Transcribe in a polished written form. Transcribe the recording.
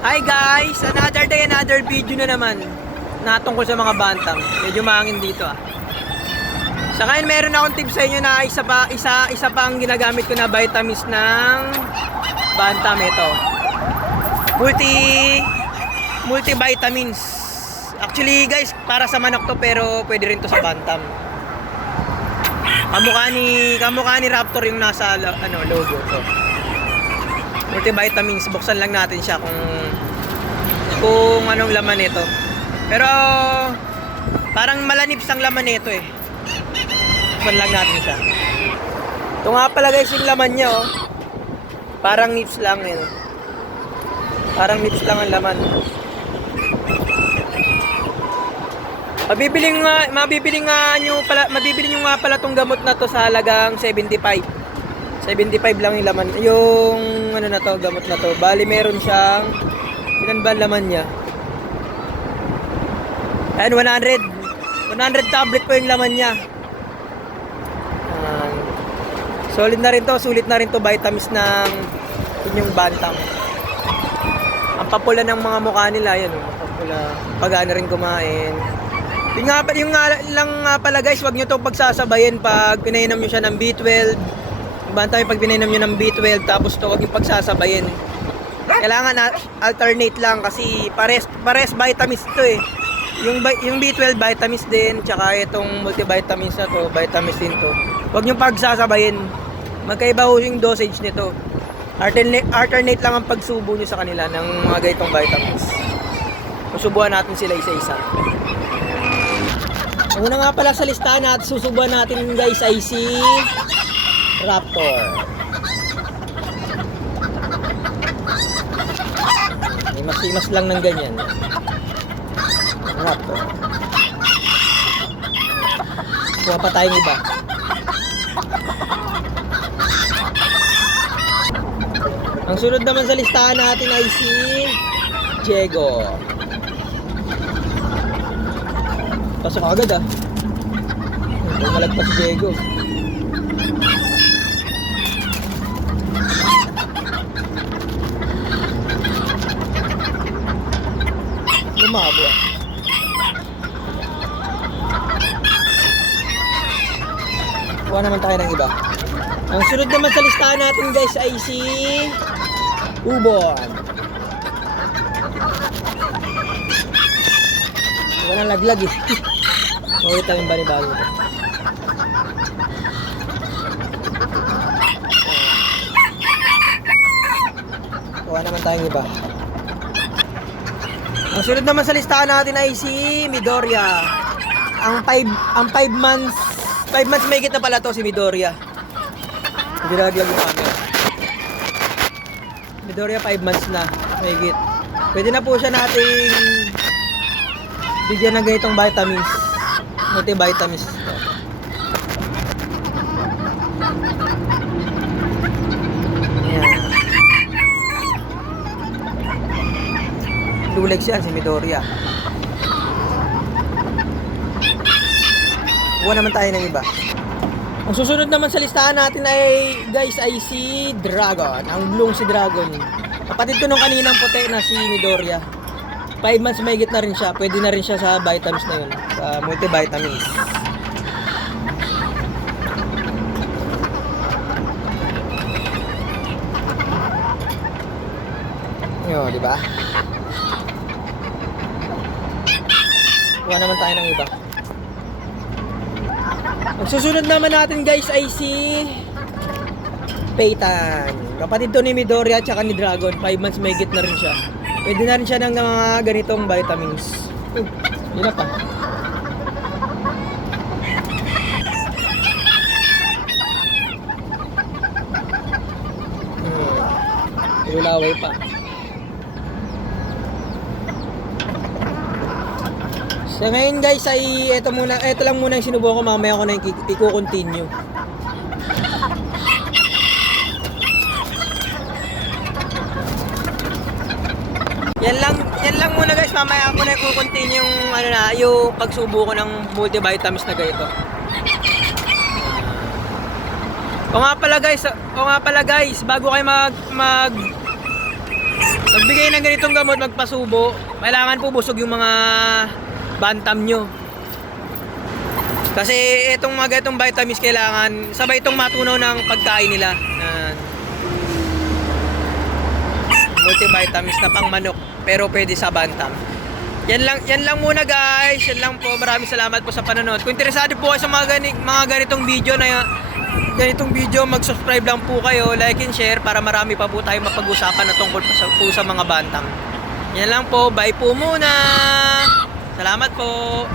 Hi guys! Another day, another video na naman na tungkol sa mga bantang. Medyo mahangin dito Sa ngayon meron akong tip sa inyo na isa pa ang ginagamit ko na vitamins ng bantam. Ito multivitamins. Actually guys, para sa manok to, pero pwede rin to sa bantam. Kamukha ni Raptor yung nasa logo to. Multivitamins, buksan lang natin siya kung anong laman nito. Pero parang malanips ang laman nito Buksan lang natin siya. Ito nga pala guys yung laman niya Parang nips lang Parang nips lang ang laman. Mabibili nyo nga pala tong gamot na to sa halagang 75 lang yung laman. Yung gamot na to. Bali meron siyang ilan ba laman niya? Ayan, 100 tablet po yung laman niya. Sulit na rin to vitamins ng inyong bantam. Ang papula ng mga mukha nila, yan papula. Pagana rin kumain. Yung nga pala guys, wag nyo to pagsasabayin pag pinainom nyo siya ng B12. Bantay pag pinainom nyo ng B12, tapos to wag nyo pagsasabayin. Kailangan alternate lang kasi pares vitamins to Yung B12 vitamins din, tsaka itong multivitamins na to, vitamins din to. Wag nyo pagsasabayin. Magkaiba ho yung dosage nito. Alternate lang ang pagsubo nyo sa kanila ng mga ganitong vitamins. Susubuan natin sila isa-isa. Una nga pala sa listahan natin, susubuan natin guys ay si Raptor. Imas lang ng ganyan. Raptor. Kuha pa tayong iba. Ang sunod naman sa listahan natin ay si Diego. Pasok agad malagpas si Diego. Lumabo Kuha naman tayo ng iba. Ang sunod naman sa listahan natin guys ay si Ubon. Walang laglag Mawita yung bali-bali ito. Kuha naman tayong iba. Ang sunod naman sa listahan natin ay si Midoriya. Ang 5 months may na pala to si Midoriya. Hindi nalaglag yung camera. Midoriya 5 months na mahigit. Pwede na po siya nating bigyan ng ganitong vitamins. Multivitamins. Ayan. Lulegs yan si Midoriya. Kuha naman tayo ng iba. Ang susunod naman sa listahan natin ay si Dragon. Ang blue si Dragon. Kapatid ko nung kaninang puti na si Midoriya. 5 months may na rin siya. Pwede na rin siya sa vitamins na yun. Sa multivitamins. Yun, di ba? Kuha naman tayo ng iba. Ang susunod naman natin guys ay si Peyton. Kapatid to ni Midoriya at saka ni Dragon. 5 months may na rin siya. Pwede na rin siya ng mga ganitong vitamins. Yun pa. Ilulaway pa. So ngayon guys ay ito lang muna yung sinubukan ko. Mamaya ko na i-continue. Yan lang muna guys, mamaya ako na i-continue yung pagsubo ko ng multivitamins na ganito. O nga pala guys, bago kayo Magbigay ng ganitong gamot, magpasubo, kailangan po busog yung mga bantam nyo. Kasi itong mga ganitong vitamins kailangan sabay itong matunaw ng pagkain nila na multivitamins na pang manok pero pwede sa bantam. Yan lang muna guys. Yan lang po. Maraming salamat po sa panonood. Kung interesado po kayo sa mga ganitong video mag-subscribe lang po kayo, like and share para marami pa po tayo mapag-usapan na tungkol po sa mga bantam. Yan lang po. Bye po muna. Salamat po.